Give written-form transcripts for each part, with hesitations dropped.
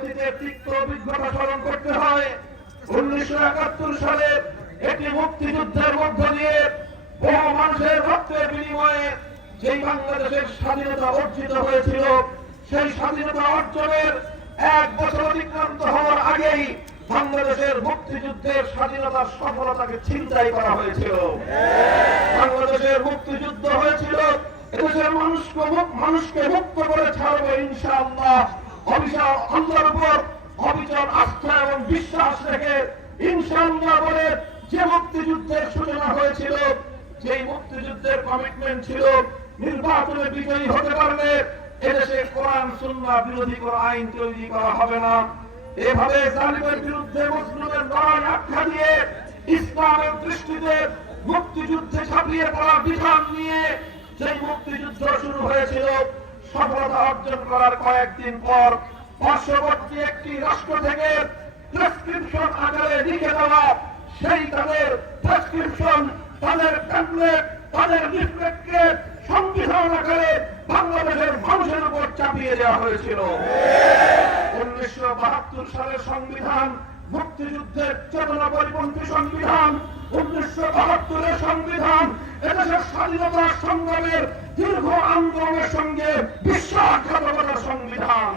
অতীতের তিক্ত অভিজ্ঞতা স্মরণ করতে হয়। 1971 সালে একটি মুক্তিযুদ্ধের মধ্য দিয়ে বহু মানুষের রক্তের বিনিময়ে যেই বাংলাদেশের স্বাধীনতা অর্জিত হয়েছিল, সেই স্বাধীনতা অর্জনের 1 বছর অতিক্রান্ত হওয়ার আগেই বাংলাদেশের মুক্তিযুদ্ধের স্বাধীনতার সফলতাকে ছিনতাই করা হয়েছিল। বাংলাদেশের মুক্তিযুদ্ধ হয়েছিল এদেশের মানুষকে মুক্ত করে ছাড়বে ইনশাআল্লাহ। আল্লাহর উপর অবিচল আস্থা এবং বিশ্বাস রেখে ইনশাআল্লাহ বলে যে মুক্তিযুদ্ধের সূচনা হয়েছিল, যেই মুক্তিযুদ্ধের কমিটমেন্ট ছিল নির্বাচনে বিজয়ী হতে পারলে এদেশে কোরআন সুন্নাহ বিরোধী কোনো আইন তৈরি করা হবে না। এভাবে জালিমের বিরুদ্ধে মুসলিমের লড়াই আখ্যা দিয়ে ইসলামের দৃষ্টিতে মুক্তিযুদ্ধে ঝাঁপিয়ে পড়া বিধান নিয়ে সেই মুক্তিযুদ্ধ শুরু হয়েছিল। সফলতা অর্জন করার কয়েকদিন পর পার্শ্ববর্তী একটি রাষ্ট্র থেকে প্রেসক্রিপশন আকারে লিখে দেওয়া সেই তাদের প্রেসক্রিপশন, তাদের প্যাম্পলেট, তাদের লিফলেটকে সংবিধান আকারে বাংলাদেশের মানুষের উপর চাপিয়ে দেওয়া হয়েছিল। 1972 সালের সংবিধান মুক্তিযুদ্ধের চেতনা পরিপন্থী সংবিধান, 1972 সংবিধান এদেশের স্বাধীনতার সংগ্রামের দীর্ঘ আন্দোলনের সঙ্গে বিশ্বাসঘাতকতার সংবিধান।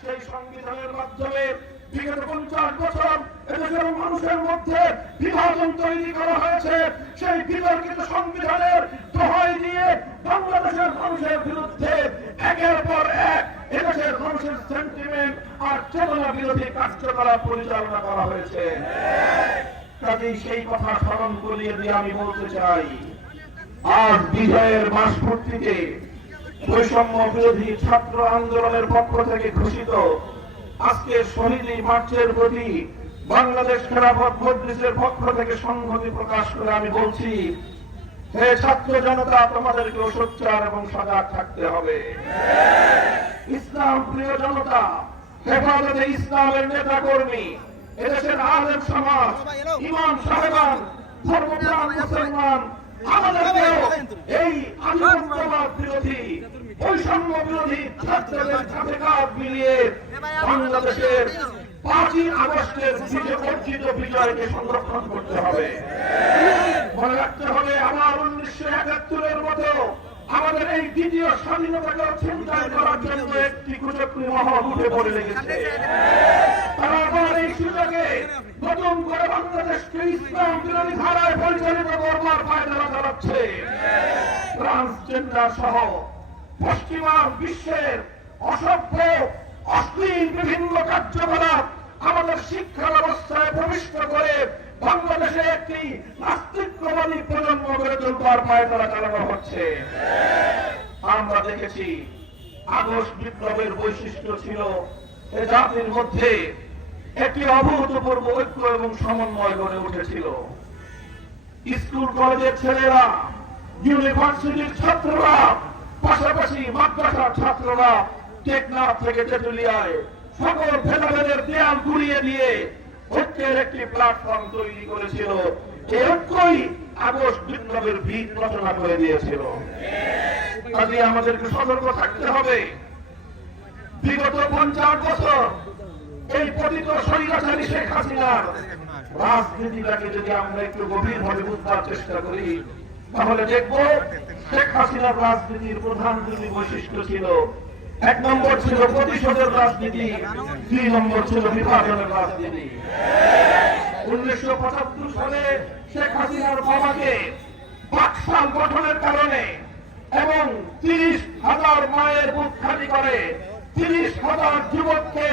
সেই সংবিধানের মাধ্যমে বিগত 50 বছর এদেশের মানুষের মধ্যে বিভাজন তৈরি করা হয়েছে। সেই বিতর্কিত সংবিধানের দোহাই দিয়ে বাংলাদেশের মানুষের বিরুদ্ধে একের পর এক এদেশের মানুষের সেন্টিমেন্ট আর চেতনা বিরোধী কার্যকলাপ পরিচালনা করা হয়েছে। কাজেই সেই কথা স্মরণ করিয়ে দিয়ে আমি বলতে চাই, আজ বিজয়ের মাসপূর্তিতে বৈষম্য বিরোধী ছাত্র আন্দোলনের পক্ষ থেকে ঘোষিত আজকে শহীদী মার্চের প্রতি বাংলাদেশ খেলাফত মজলিসের পক্ষ থেকে সংহতি প্রকাশ করে আমি বলছি, হে ছাত্র জনতা, তোমাদেরকে সোচ্চার এবং সজাগ থাকতে হবে। ইসলাম প্রিয় জনতা, হেফাজতে ইসলামের নেতা কর্মী, এদেশের আলেম সমাজ, ইমাম সাহেবান, ধর্মপ্রাণ মুসলমান, আমাদেরকেও এই আধিপত্যবাদ বিরোধী বৈষম্য বিরোধী ছাত্রদের সাথে কাঁধ মিলিয়ে বাংলাদেশের 5ই আগস্টের অর্জিত বিজয়কে সংরক্ষণ করতে হবে। মনে রাখতে হবে, আমার 1971-এর মতো আমাদের এই দ্বিতীয় স্বাধীনতাকে ছিনতাই করার জন্য একটি কুচক্রী মহল উঠে পড়ে লেগেছে। তারা আবার এই সুযোগে নতুন করে বাংলাদেশকে ইসলাম বিরোধী ধারায় পরিচালিত করবার পায়তারা চালাচ্ছে। ট্রান্সজেন্ডার সহ পশ্চিমা বিশ্বের অসভ্য অশ্লীল বিভিন্ন কার্যকলাপ আমাদের শিক্ষা ব্যবস্থায় প্রবিষ্ট করে বাংলাদেশে একটি নাস্তিকবাদী প্রজন্ম গড়ে তুলবার পায়তারা চালানো হচ্ছে। আমরা দেখেছি আগস্ট বিপ্লবের বৈশিষ্ট্য ছিল এ জাতির মধ্যে একটি অভূতপূর্ব ঐক্য এবং সমন্বয় গড়ে উঠেছিল। স্কুল কলেজের ছেলেরা, ইউনিভার্সিটির ছাত্ররা, পাশাপাশি মাদ্রাসার ছাত্ররা টেকনাফ থেকে তেঁতুলিয়ায় সকল ভেদাভেদের দেয়াল গুড়িয়ে দিয়ে ঐক্যের একটি প্ল্যাটফর্ম তৈরি করেছিল। এই ঐক্যই আগস্ট বিপ্লবের ভিত রচনা করে দিয়েছিল। কাজে আমাদেরকে সতর্ক থাকতে হবে। বিগত 50 বছর এই পতিত স্বৈরাচারী শেখ হাসিনার রাজনীতিটাকে যদি আমরা একটু গভীরভাবে বুঝবার চেষ্টা করি, তাহলে দেখব শেখ হাসিনার রাজনীতির প্রধান দুটি বৈশিষ্ট্য ছিল। 1 নম্বর ছিল প্রতিশোধের রাজনীতি, 2 নম্বর ছিল বিভাজনের রাজনীতি। 1975 সালে শেখ হাসিনার বাবাকে বাকশাল গঠনের কারণে এবং 30,000 মায়ের বুক খালি করে 30,000 যুবককে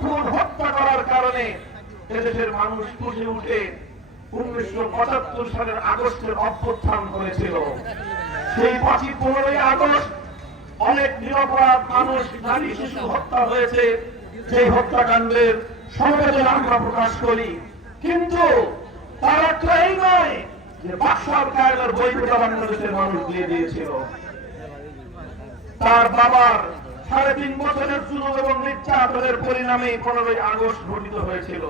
খুন হত্যা করার কারণে এদেশের মানুষ ফুঁসে উঠে 1975 সালের আগস্টের অভ্যুত্থান হয়েছিল। সেই 15ই আগস্ট অনেক নিরপরাধ মানুষ, নারী, শিশু হত্যা হয়েছে। সেই হত্যাকাণ্ডের সমবেদনা আমরা প্রকাশ করি, কিন্তু তার অর্থ এই নয় যে বাকশাল কায়েমের বৈধতা বাংলাদেশের মানুষ দিয়ে দিয়েছিল। তার বাবার 3.5 বছরের জুলুম এবং নির্যাতনের পরিণামে 15ই আগস্ট ঘটিত হয়েছিল।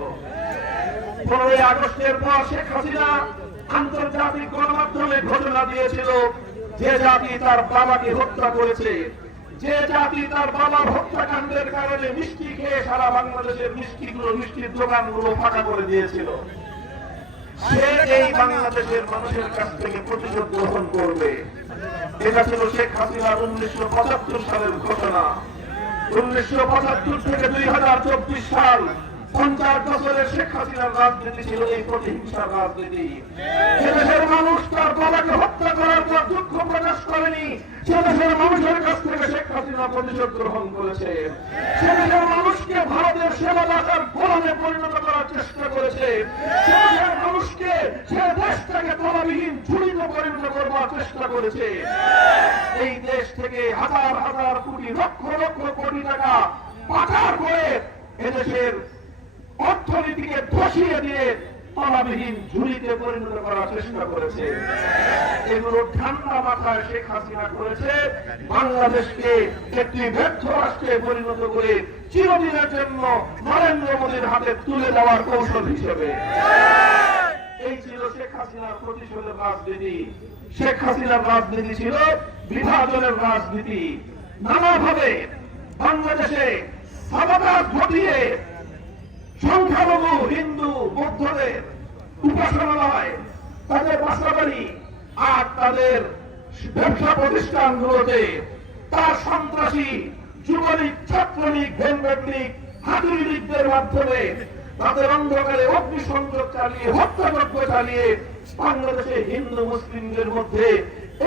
15ই আগস্টের পর শেখ হাসিনা আন্তর্জাতিক গণমাধ্যমে ঘোষণা দিয়েছিল, যে জাতি তার বাবাকে হত্যা করেছে, যে জাতি তার বাবার হত্যাকাণ্ডের কারণে মিষ্টি খেয়ে সারা বাংলাদেশের মিষ্টির দোকানগুলো ফাঁকা করে দিয়েছিল, সে এই বাংলাদেশের মানুষের কাছ থেকে প্রতিশোধ গ্রহণ করবে। এটা ছিল শেখ হাসিনার 1975 সালের ঘোষণা। 1975 থেকে 2024 সাল 50 বছরের শেখ হাসিনার রাজনীতি ছিল এই প্রতিহিংসার রাজনীতি। দেশের মানুষ তার বাবাকে হত্যা করার পর দুঃখ প্রকাশ করেনি, সে দেশের মানুষের কাছ থেকে শেখ হাসিনা প্রতিশোধ গ্রহণ করেছে। সে দেশের মানুষকে ভারতের সেবাদাতার গোলামে পরিণত করার চেষ্টা করেছে। সে দেশের মানুষকে সে দেশটাকে তলাবিহীন ঝুড়িতে পরিণত করবার চেষ্টা করেছে। এই দেশ থেকে হাজার হাজার কোটি লক্ষ লক্ষ কোটি টাকা পাচার করে এদেশের অর্থনীতিকে ধসিয়ে দিয়ে তলাবিহীন ঝুড়িতে পরিণত করার চেষ্টা করেছে। এগুলো ঠান্ডা মাথায় শেখ হাসিনা করেছে বাংলাদেশকে একটি ব্যর্থ রাষ্ট্রে পরিণত করে চিরদিনের জন্য নরেন্দ্র মোদীর হাতে তুলে দেওয়ার কৌশল হিসেবে। এই ছিল শেখ হাসিনার প্রতিশোধের রাজনীতি। শেখ হাসিনার রাজনীতি ছিল বিভাজনের রাজনীতি। নানাভাবে বাংলাদেশে সাবাদাত ঘটিয়ে সংখ্যালঘু হিন্দু বৌদ্ধদের উপাসনালয়, তাদের বাসাবাড়ি আর তাদের ব্যবসা প্রতিষ্ঠানগুলোতে তার সন্ত্রাসী যুবলীগ, ছাত্রলীগ, ভেলভেটলীগ, হাতুড়ি লীগদের মাধ্যমে তাদের অন্ধকারে অগ্নিসংযোগ চালিয়ে হত্যাযজ্ঞ চালিয়ে বাংলাদেশে হিন্দু মুসলিমদের মধ্যে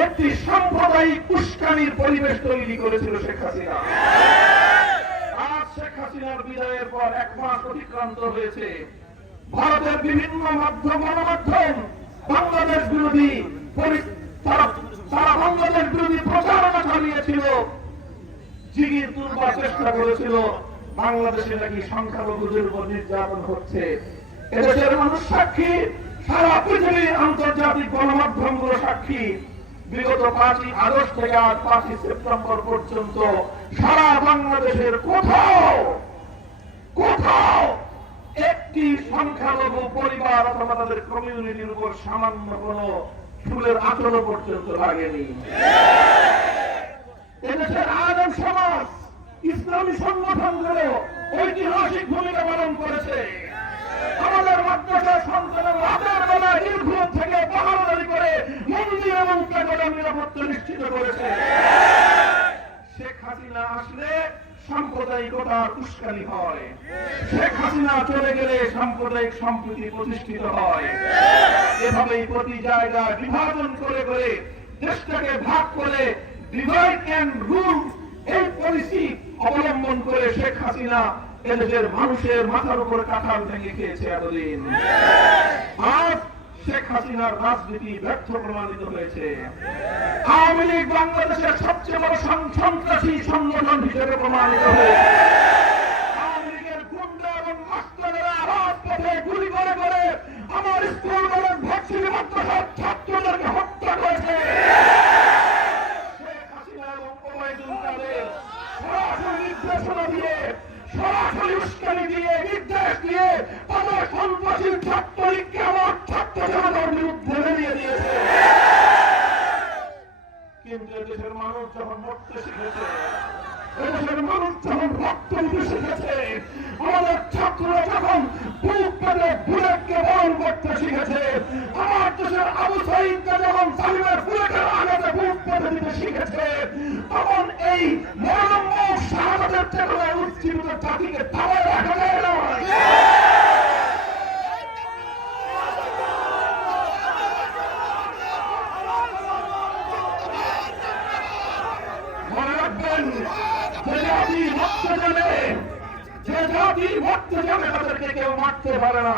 একটি সাম্প্রদায়িক উস্কানির পরিবেশ তৈরি করেছিল শেখ হাসিনা। শেখ হাসিনার বিদায়ের পর 1 মাস অতিক্রান্ত হয়েছে। ভারতের বিভিন্ন গণমাধ্যম বাংলাদেশ বিরোধী তারা বাংলাদেশ বিরোধী প্রচারণা চালিয়েছিল, জিগির তুলবার চেষ্টা করেছিল বাংলাদেশে নাকি সংখ্যালঘুদের উপর নির্যাতন হচ্ছে। এদেশের মানুষ সাক্ষী, সারা পৃথিবীর আন্তর্জাতিক গণমাধ্যমগুলো সাক্ষী। বিগত 5ই আগস্ট থেকে আজ 5ই সেপ্টেম্বর পর্যন্ত সারা বাংলাদেশের কোথাও একটি সংখ্যালঘু পরিবার অথবা তাদের কমিউনিটির উপর সামান্য কোন ফুলের আচরণ পর্যন্ত লাগেনি। এদেশের আলেম সমাজ, ইসলামী সংগঠনগুলো ঐতিহাসিক ভূমিকা পালন করেছে। আমাদের মাদ্রাসা সন্তানের রাতের বেলা নির্ঘুম থেকে পাহারাদারি করে মন্দির এবং প্যাগোডার নিরাপত্তা নিশ্চিত করেছে। শেখ হাসিনা আসলে সাম্প্রদায়িকতার উস্কানি হয়, শেখ হাসিনা চলে গেলে সাম্প্রদায়িক সম্প্রীতি প্রতিষ্ঠিত হয়। এভাবেই প্রতি জায়গায় বিভাজন করে করে দেশটাকে ভাগ করে ডিভাইড এন্ড রুল এই পলিসি অবলম্বন করে শেখ হাসিনা এদেশের মানুষের মাথার উপরে কাঁঠাল ভেঙে খেয়েছে এতদিন। আজ শেখ হাসিনার রাজনীতি ব্যর্থ প্রমাণিত হয়েছে। আওয়ামী লীগ বাংলাদেশের সবচেয়ে বড় সন্ত্রাসী সংগঠন হিসেবে প্রমাণিত হয়েছে। আওয়ামী লীগের গুন্ডা এবং মাস্টারেরা রাজপথে গুলি করে করে আমার স্কুল কলেজ ভার্সিটি মাদ্রাসার ছাত্রদেরকে হত্যা করেছে। শেখ হাসিনা এবং ওবায়দুল কাদের সরাসরি নির্দেশনা দিয়ে, সরাসরি উস্কানি দিয়ে, নির্দেশ দিয়ে তাদের সন্ত্রাসী ছাত্রলীগকে আমার ছাত্র জনতার বিরুদ্ধে বেরিয়ে দিয়েছে। কিন্তু এদেশের মানুষ যখন মরতে শিখেছে, এদেশের মানুষ যখন রক্ত দিতে শিখেছে, আমাদের ছাত্ররা যখন বুক পেতে বুলেটকে বরণ করতে শিখেছে, আমার দেশের আবু সাঈদকে যখন সালিমের বুলেটের আঘাতে বুক পেতে দিতে শিখেছে, তখন এই মরণম্য শাহাদাতের চেতনায় উজ্জীবিত জাতিকে থামায় রাখা যায় না। মনে রাখবেন, যে জাতি মরতে জানে, যে জাতি মরতে জানে তাদেরকে কেউ মারতে পারে না।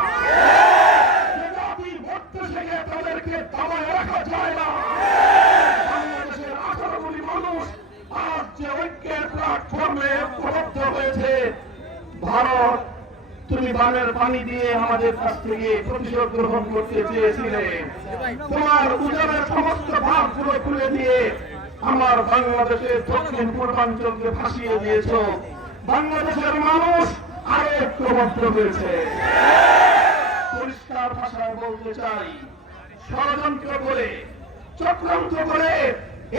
যে জাতি মরতে শেখে তাদেরকে থামায় রাখা যায় না। বাংলাদেশের 18 কোটি মানুষ আজ যে ঐক্যের প্ল্যাটফর্মে ঐক্যবদ্ধ হয়েছে, ভারত তুমি বানের পানি দিয়ে আমাদের কাছ থেকে প্রতিশোধ গ্রহণ করতে চেয়েছিলে, তোমার উজানের সমস্ত ভাবগুলো খুলে দিয়ে আমার বাংলাদেশের দক্ষিণ পূর্বাঞ্চলকে ভাসিয়ে দিয়েছ। বাংলাদেশের মানুষ আরো ঐক্যবদ্ধ হয়েছে। পরিষ্কার ভাষায় বলতে চাই, ষড়যন্ত্র করে, চক্রান্ত করে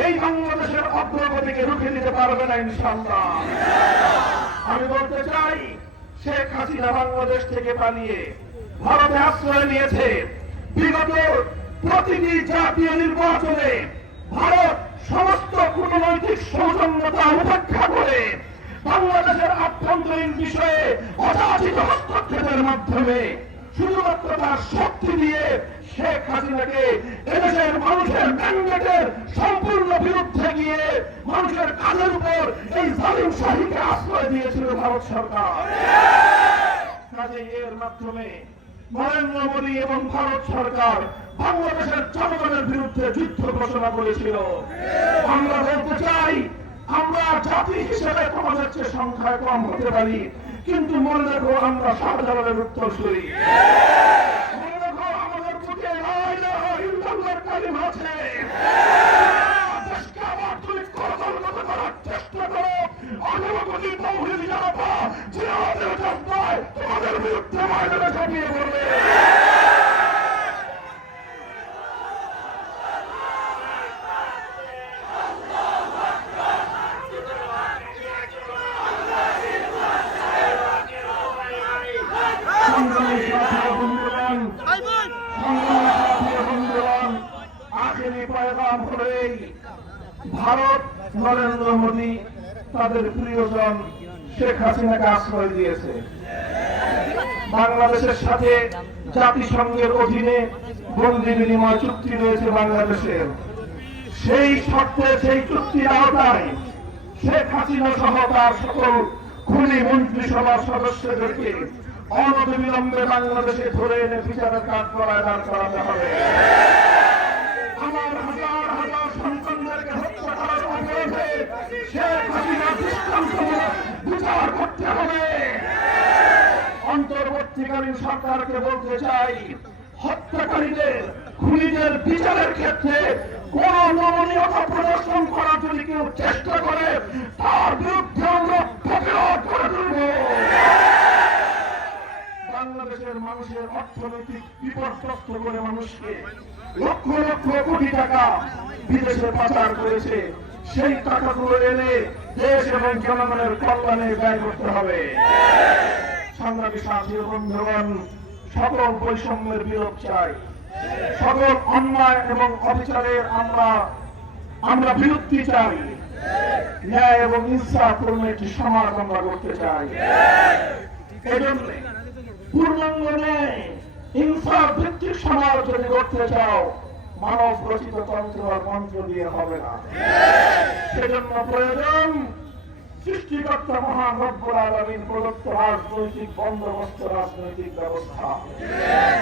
এই বাংলাদেশের অগ্রগতিকে রুখে দিতে পারবে না ইনশাআল্লাহ। আমি বলতে চাই, শেখ হাসিনা বাংলাদেশ থেকে পালিয়ে ভারতে আশ্রয় নিয়েছে। বিগত প্রতিটি জাতীয় নির্বাচনে ভারত সমস্ত কূটনৈতিক সৌজন্যতা উপেক্ষা করে বাংলাদেশের আভ্যন্তরীণ বিষয়ে অযাচিত হস্তক্ষেপের মাধ্যমে শুধুমাত্র তার শক্তি দিয়ে শেখ হাসিনাকে এদেশের মানুষের ম্যান্ডেটের সম্পূর্ণ বিরুদ্ধে গিয়ে মানুষের কাজের উপর এই জালিম শাহীকে আশ্রয় দিয়েছিল ভারত সরকার। কাজেই এর মাধ্যমে নরেন্দ্র মোদী এবং ভারত সরকার বাংলাদেশের জনগণের বিরুদ্ধে যুদ্ধ ঘোষণা করেছিল। আমরা বলতে চাই, আমরা জাতি হিসেবে তোমাদের চেয়ে সংখ্যায় কম হতে পারি, কিন্তু মনে রাখো আমরা শাহজালালের উত্তরসূরি। মনে রাখো আমাদের বুকে লা ইলাহা ইল্লাল্লাহর কালিমা আছে। দেশকে আবার তুমি করতলগত করার চেষ্টা করো, অগ্রগতি তৌহিদি জনতা জিহাদের জজ্বায় তোমাদের বিরুদ্ধে ময়দানে ঝাঁপিয়ে পড়বে। আখেরি পয়গাম হলেই ভারত নরেন্দ্র মোদী তাদের প্রিয়জন শেখ হাসিনাকে আশ্রয় দিয়েছে। বাংলাদেশের সাথে জাতিসংঘের অধীনে বন্দি বিনিময় চুক্তি রয়েছে বাংলাদেশের। সেই শর্তে, সেই চুক্তির আওতায় শেখ হাসিনা সহ তার সকল খুনি মন্ত্রিসভার সদস্যদেরকে অনতিবিলম্বে বাংলাদেশে ধরে এনে বিচারের কাঠগড়ায় দাঁড় করাতে হবে। আমার হাজার হাজার সন্তানদেরকে হত্যা করার অপরাধে শেখ হাসিনা দৃষ্টান্তমূলক বিচার করতে হবে। অন্তর্বর্তীকালীন সরকারকে বলতে চাই, হত্যাকারীদের, খুনিদের বিচারের ক্ষেত্রে কোন নমনীয়তা প্রদর্শন করার যদি কেউ চেষ্টা করে তার বিরুদ্ধে আমরা প্রতিরোধ করে তুলব। বাংলাদেশের মানুষের অর্থনৈতিক বিপর্যস্ত করে মানুষকে লক্ষ লক্ষ কোটি টাকা বিদেশে পাচার করেছে, সেই টাকাগুলো এনে দেশ এবং জনগণের কল্যাণে ব্যয় করতে হবে। সংগ্রামী সাথী ও বন্ধুগণ, সকল বৈষম্যের বিরোধ চাই, সকল অন্যায় এবং অবিচারের আমরা বিরতি চাই, ন্যায় এবং ইনসাফপূর্ণ একটি সমাজ আমরা করতে চাই। এজন্য পূর্ণাঙ্গ ন্যায় ইনসাফ ভিত্তিক সমাজ যদি করতে চাও, মানব রচিত তন্ত্র আর মন্ত্র দিয়ে হবে না। সেজন্য প্রয়োজন সৃষ্টিকর্তা মহান রব্বুল আলামিন প্রদত্ত রাজনৈতিক বন্দোবস্ত, রাজনৈতিক ব্যবস্থা।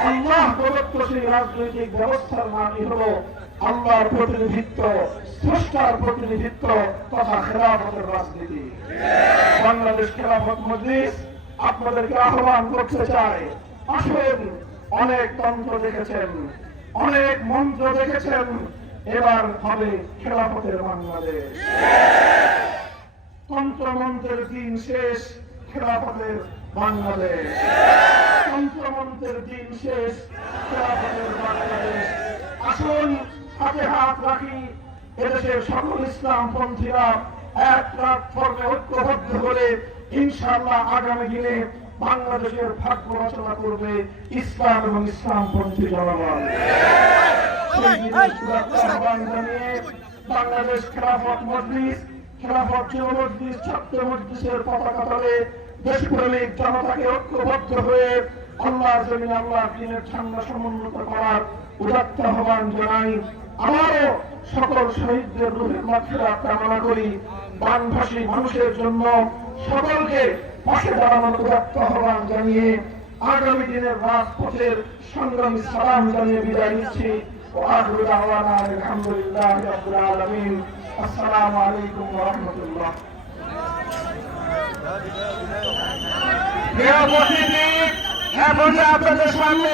আল্লাহ প্রদত্ত সেই রাজনৈতিক ব্যবস্থার নামই হলো আল্লাহর প্রতিনিধিত্ব, স্রষ্টার প্রতিনিধিত্ব তথা খেলাফতের রাজনীতি। বাংলাদেশ খেলাফত মজলিস আপনাদেরকে আহ্বান করতে চায়, আসুন, অনেক তন্ত্র দেখেছেন, অনেক মন্ত্র দেখেছেন, এবার হবে খেলাফতের বাংলাদেশ। তন্ত্রমন্ত্রের দিন শেষ, খেলাফতের বাংলাদেশ। তন্ত্রমন্ত্রের দিন শেষ, খেলাফতের বাংলাদেশ। আসুন হাতে হাত রাখি, এদেশের সকল ইসলামপন্থীরা এক প্ল্যাটফর্মে ঐক্যবদ্ধ করে ইনশাআল্লাহ আগামী দিনে বাংলাদেশের ভাগ্য রচনা করবে ইসলাম এবং ইসলামপন্থী জনগণ। আহ্বান জানিয়ে বাংলাদেশ খেলাফত মজলিস, খেলাফত যুব মজলিস, ছাত্র মজলিসের পতাকা তলে দেশপ্রেমিক জনতাকে ঐক্যবদ্ধ হয়ে আল্লাহর জমিনে আল্লাহর দ্বীনের ঝান্ডা সমুন্নত করার উদাত্ত আহ্বান জানাই। আবারও সকল শহীদদের রূহের মাগফিরাত কামনা করি। বানভাসী মানুষের জন্য সকলকে পাশে দাঁড়ানোর উদাত্ত আহ্বান জানিয়ে আগামী দিনের রাজপথের সংগ্রামী সালাম জানিয়ে বিদায় নিচ্ছি। وآخر دعوانا الحمد لله رب العالمين. السلام عليكم ورحمة الله. প্রিয় উপস্থিতি, এখন আপনাদের সামনে